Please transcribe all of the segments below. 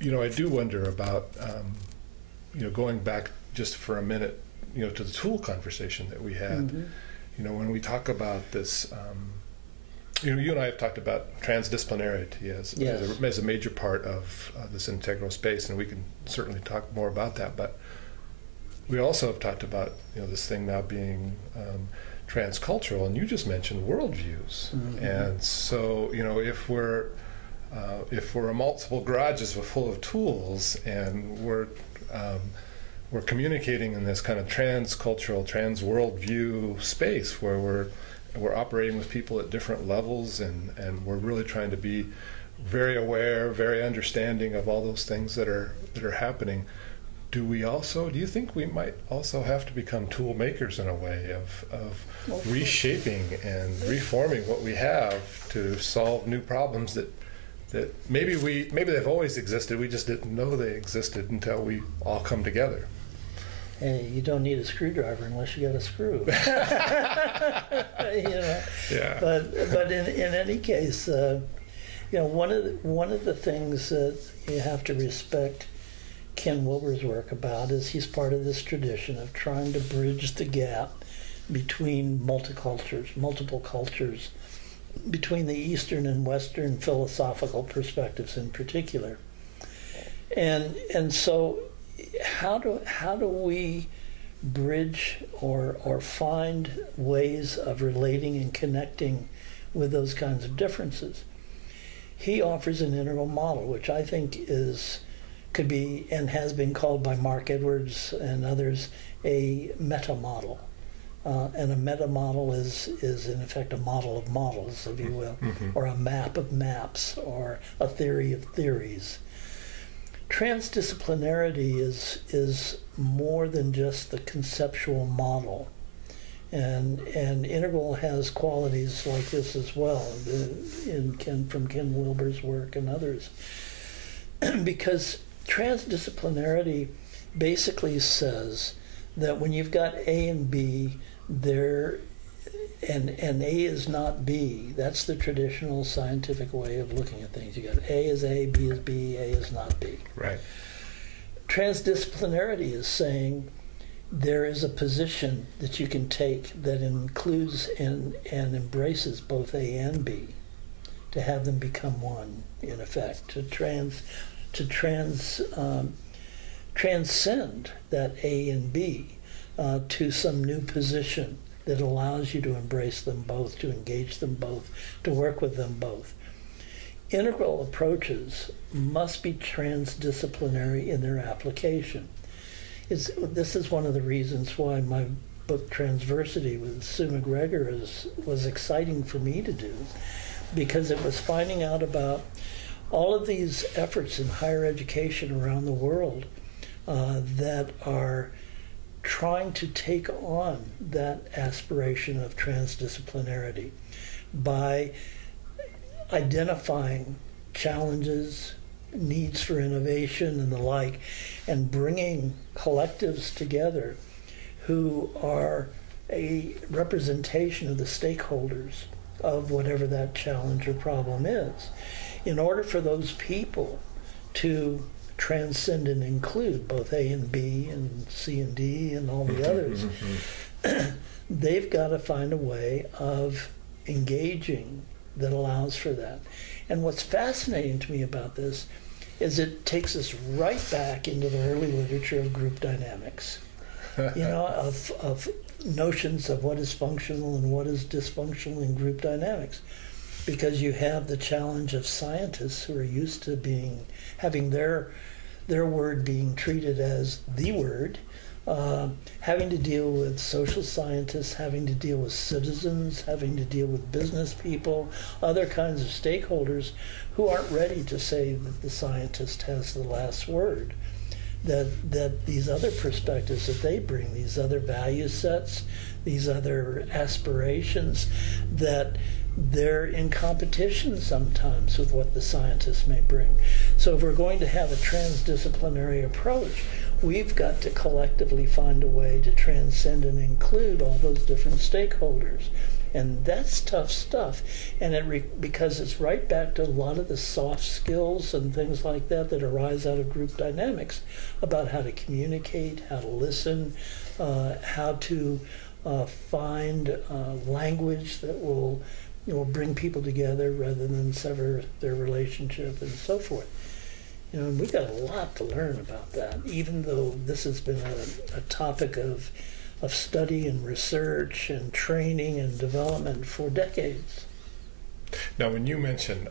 I do wonder about, going back just for a minute, to the tool conversation that we had. Mm-hmm. When we talk about this, you and I have talked about transdisciplinarity as a major part of this integral space, and we can certainly talk more about that. But we also have talked about, this thing now being transcultural, and you just mentioned worldviews. Mm-hmm. And so, if we're multiple garages full of tools, and we're communicating in this kind of transcultural, trans worldview space where we're operating with people at different levels, and we're really trying to be very aware, very understanding of all those things that are happening. Do you think we might also have to become tool makers in a way of reshaping and reforming what we have to solve new problems that maybe they've always existed, we just didn't know they existed until we all come together? Hey, you don't need a screwdriver unless you got a screw. Yeah. But in any case, one of the things that you have to respect Ken Wilber's work about is he's part of this tradition of trying to bridge the gap between multiple cultures, between the Eastern and Western philosophical perspectives in particular. And so how do we bridge or find ways of relating and connecting with those kinds of differences? He offers an integral model, which I think could be and has been called by Mark Edwards and others a meta model. And a meta model is in effect a model of models, if you will, mm-hmm. or a map of maps, or a theory of theories. Transdisciplinarity is more than just the conceptual model, and integral has qualities like this as well, from Ken Wilber's work and others, because transdisciplinarity basically says that when you've got A and B, and A is not B. That's the traditional scientific way of looking at things. You got A is A, B is B, A is not B. Right. Transdisciplinarity is saying there is a position that you can take that includes and embraces both A and B, to have them become one, in effect, to transcend that A and B to some new position that allows you to embrace them both, to engage them both, to work with them both. Integral approaches must be transdisciplinary in their application. This is one of the reasons why my book Transversity with Sue McGregor was exciting for me to do, because it was finding out about all of these efforts in higher education around the world that are trying to take on that aspiration of transdisciplinarity by identifying challenges, needs for innovation and the like, and bringing collectives together who are a representation of the stakeholders of whatever that challenge or problem is, in order for those people to transcend and include both A and B and C and D and all the others. They've got to find a way of engaging that allows for that. And what's fascinating to me about this is it takes us right back into the early literature of group dynamics, of notions of what is functional and what is dysfunctional in group dynamics, because you have the challenge of scientists who are used to having their word being treated as the word, having to deal with social scientists, having to deal with citizens, having to deal with business people, other kinds of stakeholders who aren't ready to say that the scientist has the last word, that these other perspectives that they bring, these other value sets, these other aspirations, that they're in competition sometimes with what the scientists may bring. So if we're going to have a transdisciplinary approach, we've got to collectively find a way to transcend and include all those different stakeholders. And that's tough stuff. And because it's right back to a lot of the soft skills and things like that that arise out of group dynamics about how to communicate, how to listen, how to find language that will bring people together rather than sever their relationship and so forth. And we've got a lot to learn about that, even though this has been a topic of study and research and training and development for decades. Now, when you mentioned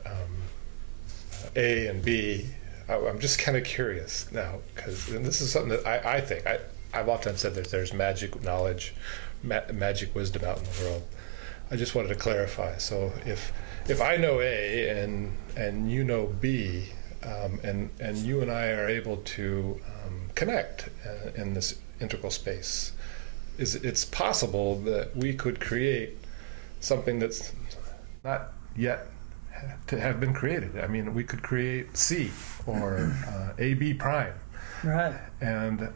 A and B, I'm just kind of curious now, because this is something that I think, I've often said that there's magic knowledge, magic wisdom out in the world. I just wanted to clarify. So if I know A and you know B, and you and I are able to connect in this integral space, it's possible that we could create something that's not yet to have been created. I mean, we could create C or AB prime. Right. And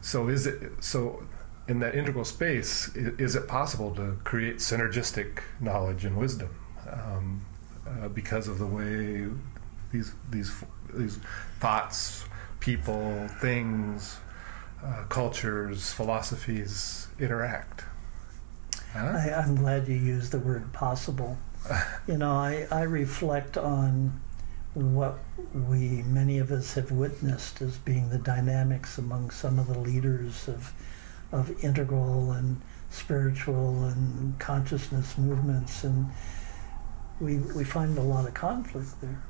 so in that integral space, is it possible to create synergistic knowledge and wisdom because of the way these thoughts, people, things, cultures, philosophies interact? I'm glad you used the word possible. I reflect on what many of us have witnessed as being the dynamics among some of the leaders of integral and spiritual and consciousness movements, and we find a lot of conflict there.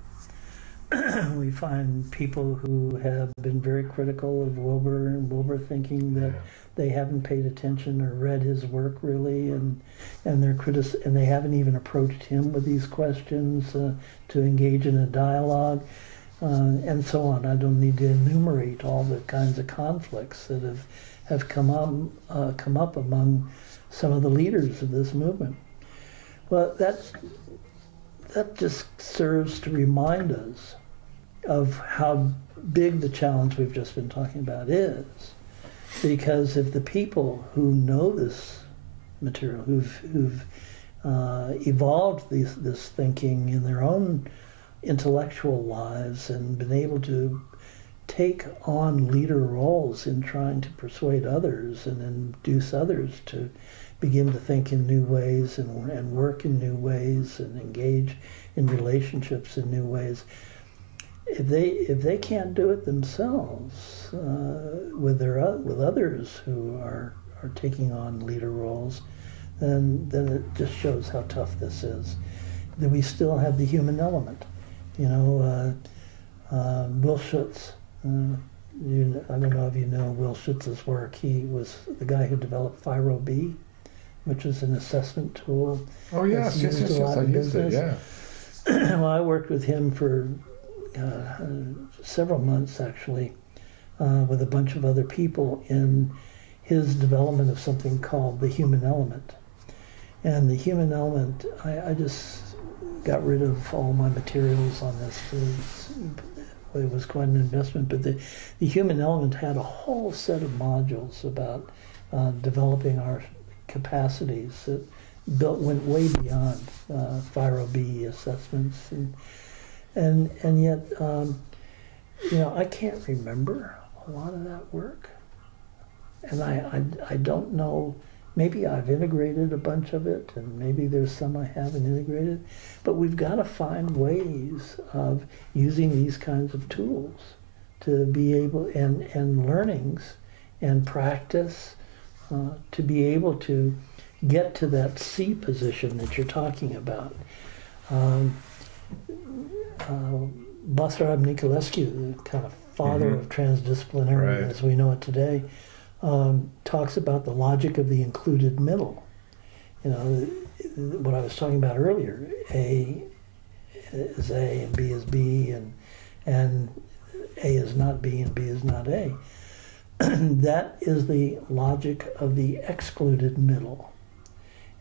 We find people who have been very critical of Wilber, and Wilber thinking that they haven't paid attention or read his work really, and they haven't even approached him with these questions to engage in a dialogue, and so on. I don't need to enumerate all the kinds of conflicts that have come up among some of the leaders of this movement. Well, that just serves to remind us of how big the challenge we've just been talking about is. Because if the people who know this material, who've evolved this thinking in their own intellectual lives and been able to take on leader roles in trying to persuade others and induce others to begin to think in new ways and work in new ways and engage in relationships in new ways, if they can't do it themselves with others who are taking on leader roles, then it just shows how tough this is. That we still have the human element. Will Schutz. I don't know if you know Will Schutz's work. He was the guy who developed FIRO-B, which is an assessment tool. Oh yes, yes, I used it. Yeah. Well, I worked with him for several months actually, with a bunch of other people in his development of something called the human element. And the human element, I just got rid of all my materials on this. It was quite an investment, but the human element had a whole set of modules about developing our capacities that went way beyond FIRO-B assessments, and yet I can't remember a lot of that work, and I don't know. Maybe I've integrated a bunch of it, and maybe there's some I haven't integrated, but we've got to find ways of using these kinds of tools to be able, and learnings and practice, to be able to get to that C position that you're talking about. Basarab Nicolescu, the kind of father of transdisciplinary as we know it today, talks about the logic of the included middle. What I was talking about earlier, A is A and B is B, and A is not B and B is not A. That is the logic of the excluded middle.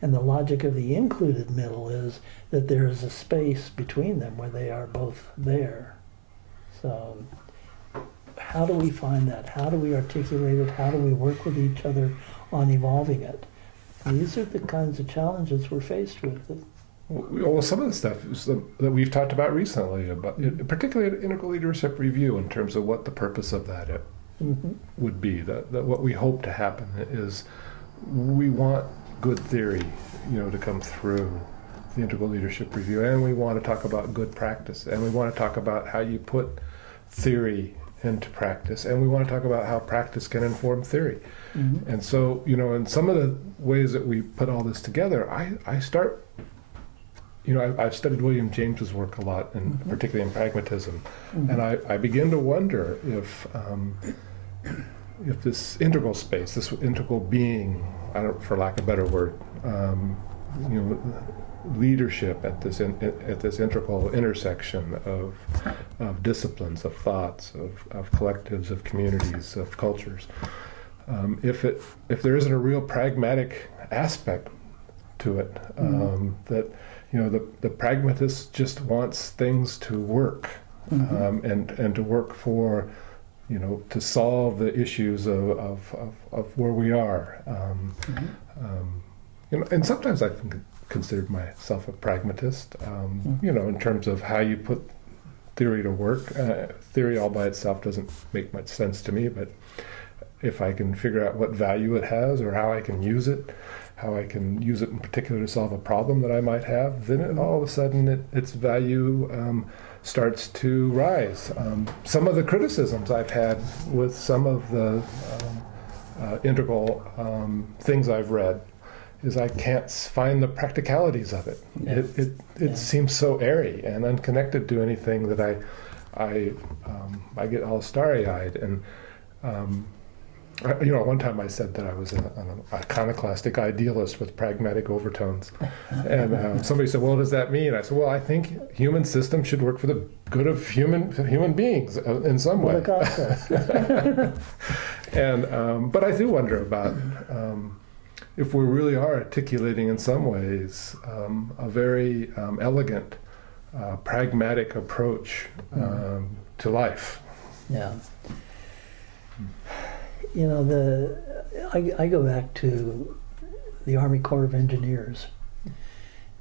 And the logic of the included middle is that there is a space between them where they are both there. So how do we find that? How do we articulate it? How do we work with each other on evolving it? These are the kinds of challenges we're faced with. Well, some of the stuff is that we've talked about recently, about particularly at Integral Leadership Review, in terms of what the purpose of that would be. That what we hope to happen is we want good theory, to come through the Integral Leadership Review, and we want to talk about good practice, and we want to talk about how you put theory into practice, and we want to talk about how practice can inform theory. And so, in some of the ways that we put all this together, I start, I've studied William James's work a lot, and particularly in pragmatism, and I begin to wonder if this integral space, this integral being, for lack of a better word, leadership at this integral intersection of disciplines, of thoughts, of collectives, of communities, of cultures. If there isn't a real pragmatic aspect to it, that the pragmatist just wants things to work, and to work for, to solve the issues of where we are. And sometimes I've considered myself a pragmatist, in terms of how you put theory to work. Theory all by itself doesn't make much sense to me, but if I can figure out what value it has or how I can use it, in particular to solve a problem that I might have, then all of a sudden its value starts to rise. Some of the criticisms I've had with some of the integral things I've read is I can't find the practicalities of it. Yeah. It seems so airy and unconnected to anything that I get all starry-eyed. And one time I said that I was an iconoclastic idealist with pragmatic overtones. And somebody said, well, what does that mean? I said, well, I think human systems should work for the good of human beings in some way. And but I do wonder about if we really are articulating in some ways a very elegant, pragmatic approach to life. Yeah. I go back to the Army Corps of Engineers.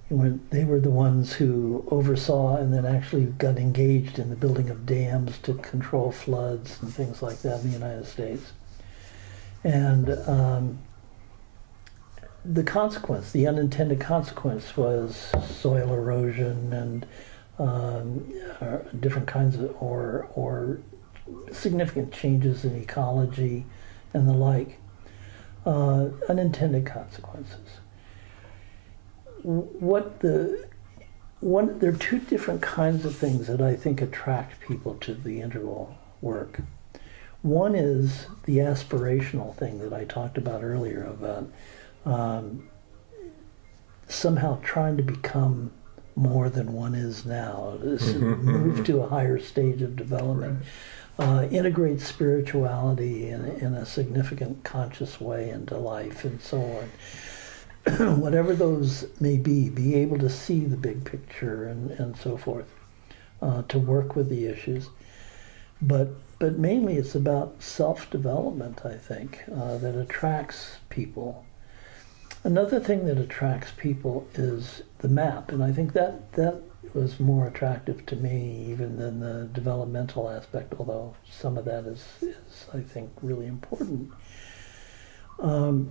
When they were the ones who oversaw and then actually got engaged in the building of dams to control floods and things like that in the United States. And the consequence, the unintended consequence, was soil erosion and different kinds of, or significant changes in ecology and the like, unintended consequences. There are two different kinds of things that I think attract people to the integral work. One is the aspirational thing that I talked about earlier, about somehow trying to become more than one is now, move to a higher stage of development. Right. Integrate spirituality in a significant conscious way into life and so on. Whatever those may be able to see the big picture and so forth, to work with the issues. But mainly it's about self-development, I think, that attracts people. Another thing that attracts people is the map, and I think that was more attractive to me even than the developmental aspect, although some of that is I think, really important.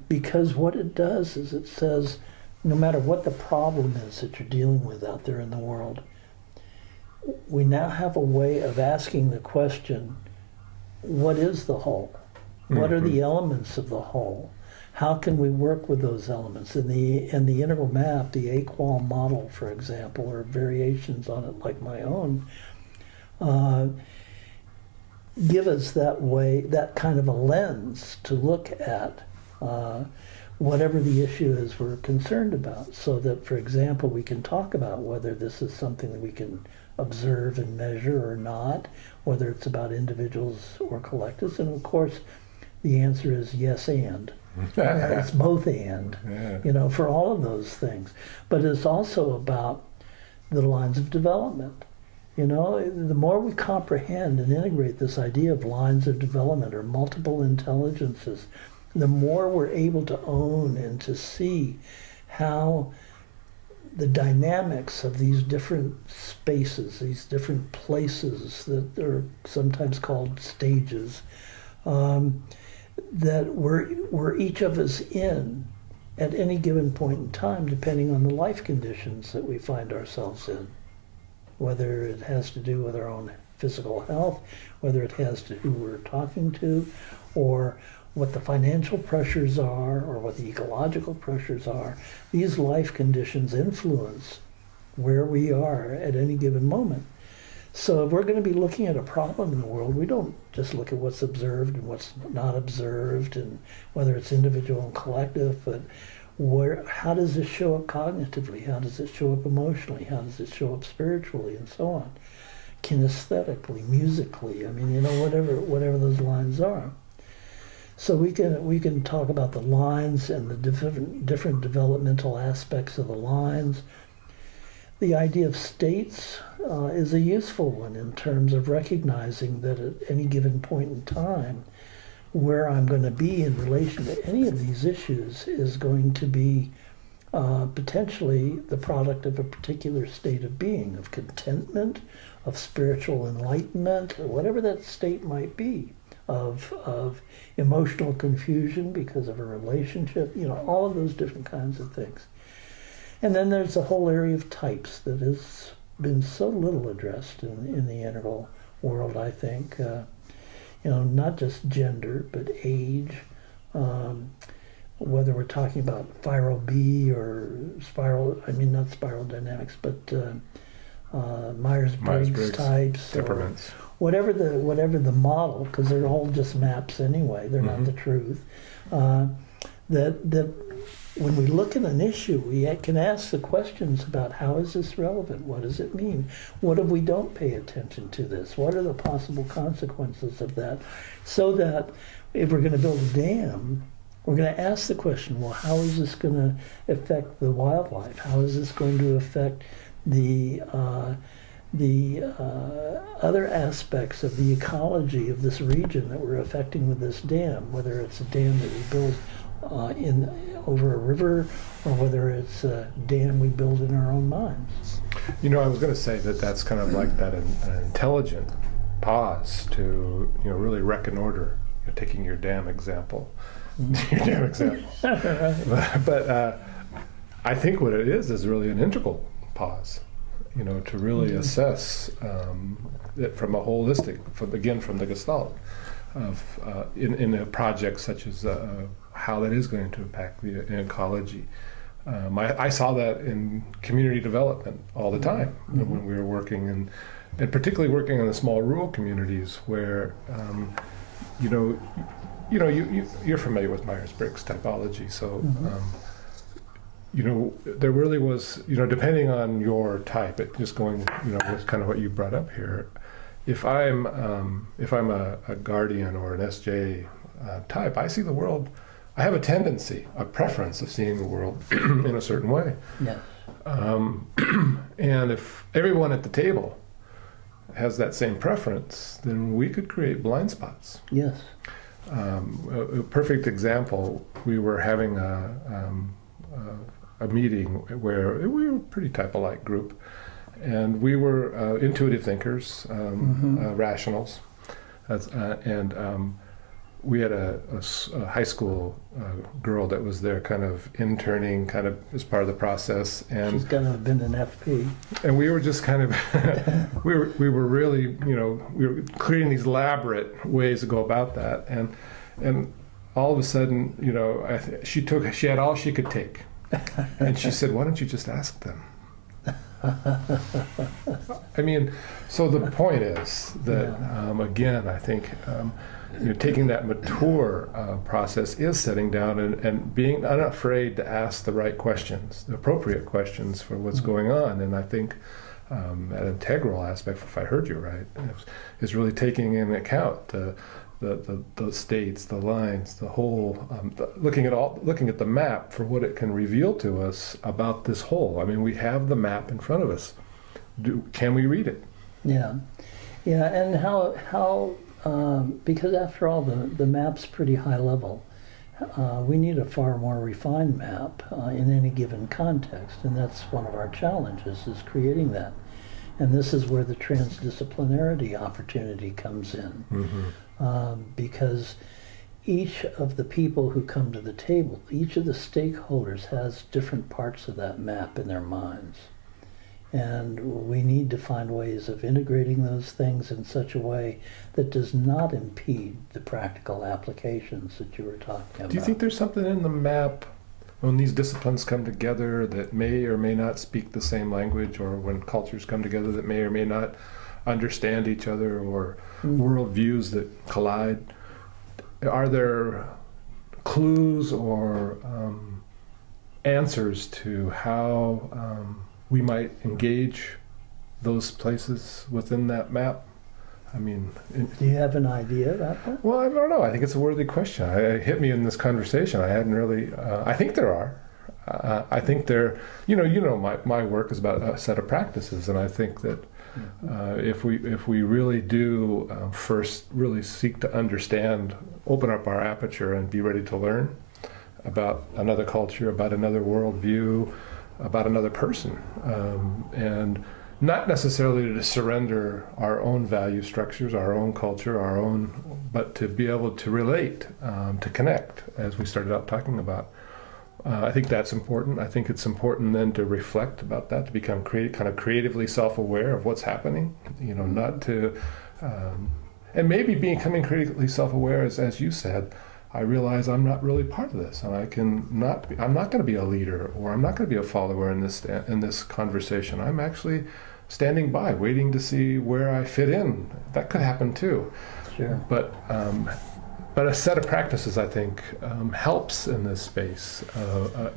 Because what it does is it says, no matter what the problem is that you're dealing with out there in the world, we now have a way of asking the question, what is the whole? What are the elements of the whole? How can we work with those elements? In the integral map, the AQUAL model, for example, or variations on it like my own, give us that kind of a lens to look at whatever the issue is we're concerned about, so that, for example, we can talk about whether this is something that we can observe and measure or not, whether it's about individuals or collectives, and of course the answer is yes and. It's both and, for all of those things. But it's also about the lines of development. The more we comprehend and integrate this idea of lines of development or multiple intelligences, the more we're able to own and to see how the dynamics of these different spaces, these different places that are sometimes called stages, that we're each of us in at any given point in time, depending on the life conditions that we find ourselves in, whether it has to do with our own physical health, whether it has to do who we're talking to, or what the financial pressures are, or what the ecological pressures are. These life conditions influence where we are at any given moment. So if we're going to be looking at a problem in the world, we don't just look at what's observed and what's not observed, and whether it's individual and collective, but how does this show up cognitively? How does it show up emotionally? How does it show up spiritually, and so on? Kinesthetically, musically, I mean, whatever those lines are. So we can talk about the lines and the different developmental aspects of the lines. The idea of states is a useful one in terms of recognizing that at any given point in time, where I'm going to be in relation to any of these issues is going to be potentially the product of a particular state of being, of contentment, of spiritual enlightenment, or whatever that state might be, of emotional confusion because of a relationship, all of those different kinds of things. And then there's the whole area of types that has been so little addressed in the integral world, I think. Not just gender, but age, whether we're talking about spiral B or not spiral dynamics, but Myers-Briggs types, temperaments. Whatever the model, because they're all just maps anyway, they're not the truth. That when we look at an issue, we can ask the questions about how is this relevant? What does it mean? What if we don't pay attention to this? What are the possible consequences of that? So that if we're going to build a dam, we're going to ask the question, well, how is this going to affect the wildlife? How is this going to affect the other aspects of the ecology of this region that we're affecting with this dam, whether it's a dam that we build over a river, or whether it's a dam we build in our own minds. I was going to say that's kind of like that an intelligent pause to really reconnoiter. Taking your dam example, Right. But I think what it is really an integral pause. To really assess it from a holistic, from the Gestalt of in a project such as how that is going to impact the ecology. I saw that in community development all the time when we were working, and particularly working in the small rural communities where, you're familiar with Myers-Briggs typology, so. There really was, depending on your type, just going, with kind of what you brought up here. If I'm a guardian or an SJ type, I see the world. I have a tendency, a preference of seeing the world in a certain way. Yeah. And if everyone at the table has that same preference, then we could create blind spots. Yes. A perfect example. We were having a meeting where we were a pretty type-alike group, and we were intuitive thinkers, rationals, and we had a high school girl that was there kind of interning, kind of as part of the process, and she's gonna have been an FP. And we were just kind of we were really we were creating these elaborate ways to go about that, and all of a sudden she had all she could take. And she said, "Why don't you just ask them?" I mean, so the point is that again, I think taking that mature process is sitting down and being unafraid to ask the right questions, the appropriate questions for what's going on. And I think that integral aspect, if I heard you right, is really taking into account the states, the lines, the whole, looking at the map for what it can reveal to us about this whole. I mean, we have the map in front of us. Can we read it? Yeah, and how because after all, the map's pretty high level. we need a far more refined map in any given context, and that's one of our challenges, is creating that. And this is where the transdisciplinarity opportunity comes in, because each of the people who come to the table, each of the stakeholders has different parts of that map in their minds. And we need to find ways of integrating those things in such a way that does not impede the practical applications that you were talking about. Do you think there's something in the map when these disciplines come together that may or may not speak the same language, or when cultures come together that may or may not understand each other, or worldviews that collide? Are there clues or answers to how we might engage those places within that map? I mean, do you have an idea about that? Well, I don't know. I think it's a worthy question. It hit me in this conversation. I hadn't really. I think there are. I think there. My work is about a set of practices, and I think that if we really do first really seek to understand, open up our aperture, and be ready to learn about another culture, about another worldview, about another person, and not necessarily to surrender our own value structures, our own culture, but to be able to relate, to connect, as we started out talking about. I think that's important. I think it's important then to reflect about that, to become kind of creatively self-aware of what's happening, not to, and maybe becoming creatively self-aware, as you said, I realize I'm not really part of this, and I'm not going to be a leader, or I'm not going to be a follower in this conversation. I'm actually standing by, waiting to see where I fit in. That could happen too. Sure. But a set of practices, I think, helps in this space,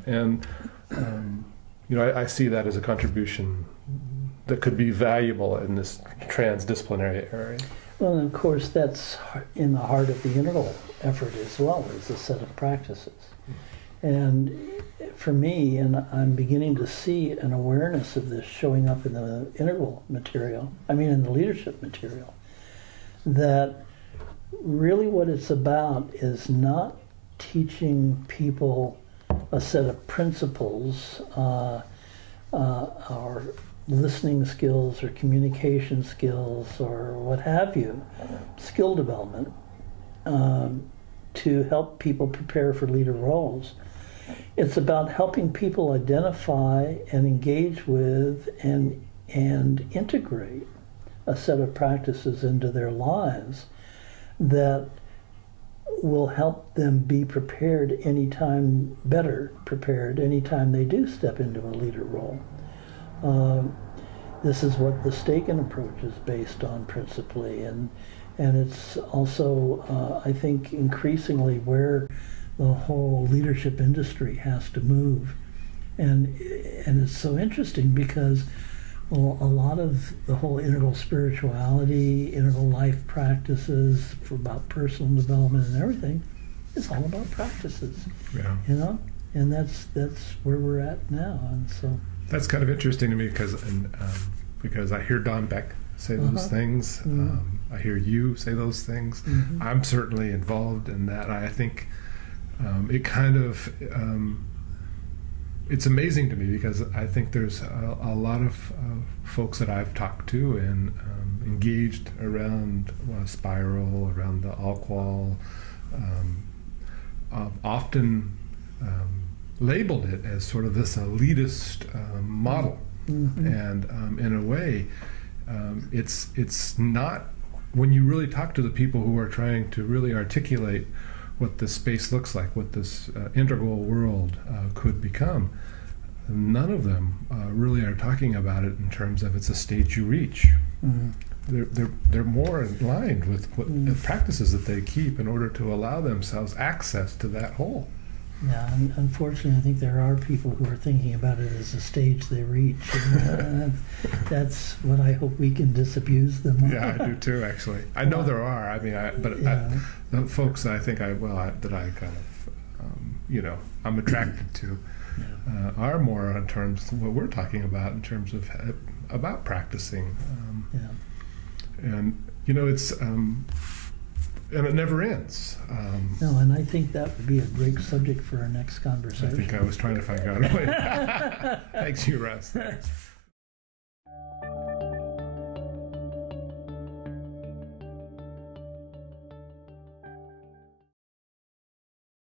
and I see that as a contribution that could be valuable in this transdisciplinary area. Well, and of course, that's in the heart of the integral effort as well, is a set of practices. And for me, and I'm beginning to see an awareness of this showing up in the integral material, in the leadership material, that really what it's about is not teaching people a set of principles or listening skills or communication skills or what have you, skill development, to help people prepare for leader roles. It's about helping people identify and engage with and integrate a set of practices into their lives that will help them be better prepared anytime they do step into a leader role. This is what the Staken approach is based on principally, and it's also, I think, increasingly where the whole leadership industry has to move. And it's so interesting because, well, a lot of the whole integral spirituality, integral life practices about personal development and everything, is all about practices. Yeah. And that's where we're at now. And so that's kind of interesting to me because I hear Don Beck say those things. I hear you say those things. I'm certainly involved in that. I think it kind of it's amazing to me because I think there's a lot of folks that I've talked to and engaged around Spiral, around the Alqual, often labeled it as sort of this elitist model. And in a way, it's not, when you really talk to the people who are trying to really articulate what this space looks like, what this integral world could become, none of them really are talking about it in terms of it's a stage you reach. They're more aligned with what the practices that they keep in order to allow themselves access to that whole. Yeah, unfortunately, I think there are people who are thinking about it as a stage they reach. And that's what I hope we can disabuse them of. Yeah, I do too, actually. I know there are. The folks I think that I kind of, I'm attracted to, are more in terms of what we're talking about in terms of about practicing. And it's and it never ends. No, and I think that would be a great subject for our next I conversation. think I was trying to find out a way. Thanks you, Russ. Thanks.